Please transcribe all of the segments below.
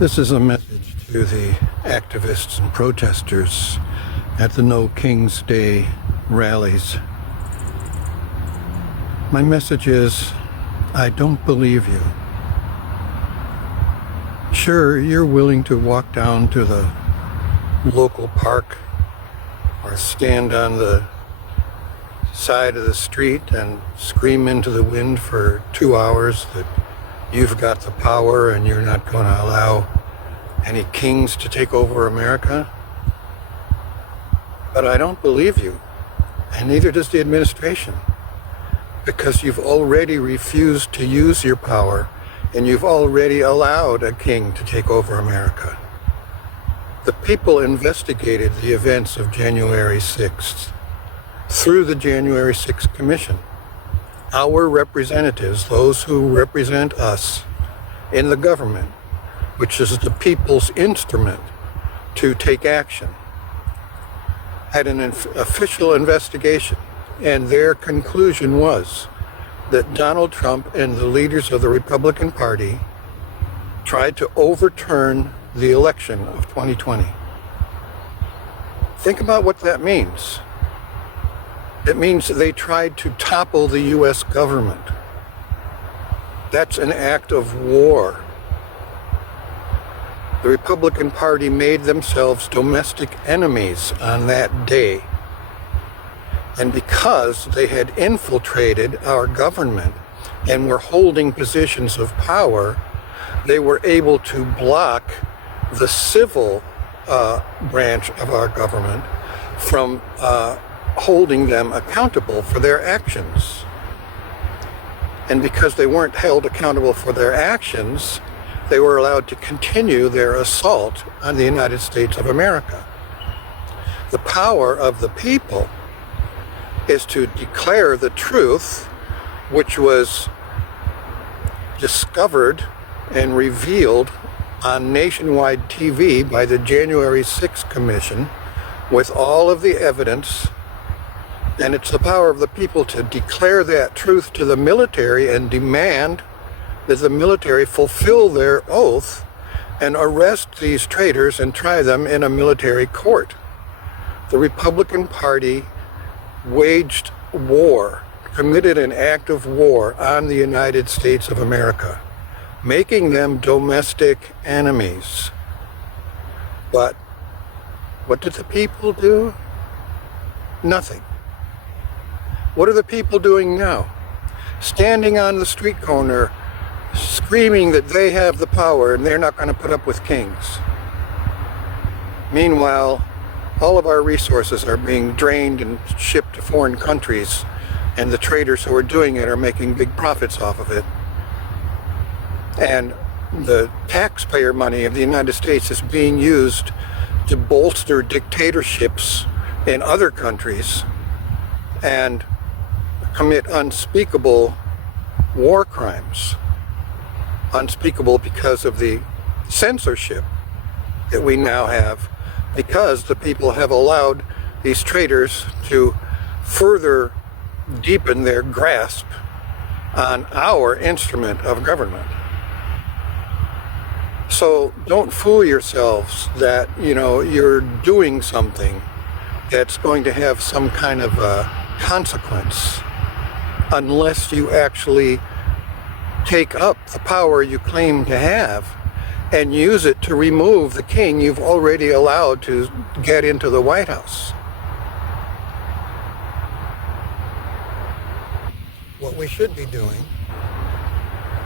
This is a message to the activists and protesters at the No King's Day rallies. My message is, I don't believe you. Sure, you're willing to walk down to the local park or stand on the side of the street and scream into the wind for 2 hours that you've got the power and you're not going to allow any kings to take over America. But I don't believe you, and neither does the administration, because you've already refused to use your power and you've already allowed a king to take over America. The people investigated the events of January 6th through the January 6th Commission. Our representatives, those who represent us in the government, which is the people's instrument to take action, had an official investigation, and their conclusion was that Donald Trump and the leaders of the Republican Party tried to overturn the election of 2020. Think about what that means. It means that they tried to topple the U.S. government. That's an act of war. The Republican Party made themselves domestic enemies on that day. And because they had infiltrated our government and were holding positions of power, they were able to block the civil branch of our government from holding them accountable for their actions. And because they weren't held accountable for their actions, they were allowed to continue their assault on the United States of America. The power of the people is to declare the truth, which was discovered and revealed on nationwide TV by the January 6th Commission with all of the evidence. And it's the power of the people to declare that truth to the military and demand that the military fulfill their oath and arrest these traitors and try them in a military court. The Republican Party waged war, committed an act of war on the United States of America, making them domestic enemies. But what did the people do? Nothing. What are the people doing now? Standing on the street corner, screaming that they have the power and they're not going to put up with kings. Meanwhile, all of our resources are being drained and shipped to foreign countries, and the traders who are doing it are making big profits off of it. And the taxpayer money of the United States is being used to bolster dictatorships in other countries and commit unspeakable war crimes. Unspeakable because of the censorship that we now have, because the people have allowed these traitors to further deepen their grasp on our instrument of government. So don't fool yourselves that, you're doing something that's going to have some kind of a consequence unless you actually take up the power you claim to have and use it to remove the king you've already allowed to get into the White House. What we should be doing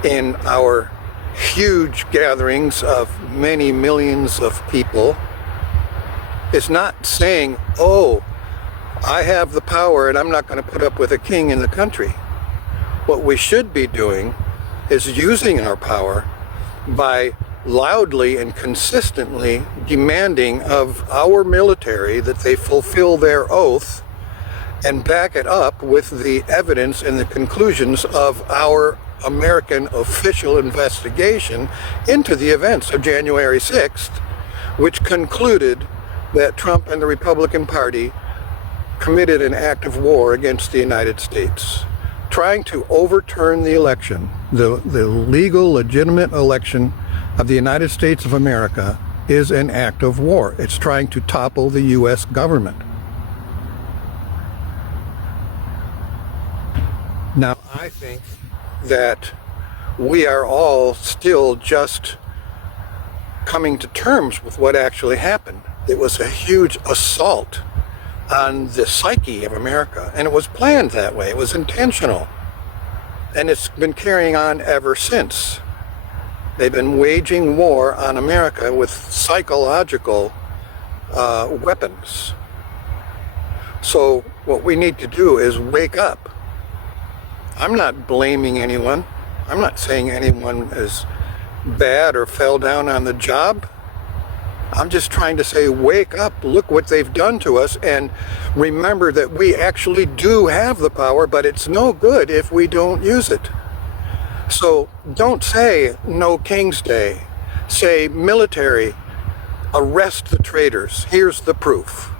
in our huge gatherings of many millions of people is not saying, oh, I have the power and I'm not going to put up with a king in the country. What we should be doing is using our power by loudly and consistently demanding of our military that they fulfill their oath and back it up with the evidence and the conclusions of our American official investigation into the events of January 6th, which concluded that Trump and the Republican Party committed an act of war against the United States, trying to overturn the election The legal, legitimate election of the United States of America is an act of war. It's trying to topple the U.S. government. Now, I think that we are all still just coming to terms with what actually happened. It was a huge assault on the psyche of America, and it was planned that way. It was intentional, and it's been carrying on ever since. They've been waging war on America with psychological weapons. So what we need to do is wake up. I'm not blaming anyone. I'm not saying anyone is bad or fell down on the job. I'm just trying to say, wake up, look what they've done to us, and remember that we actually do have the power, but it's no good if we don't use it. So don't say no King's Day. Say, military, arrest the traitors. Here's the proof.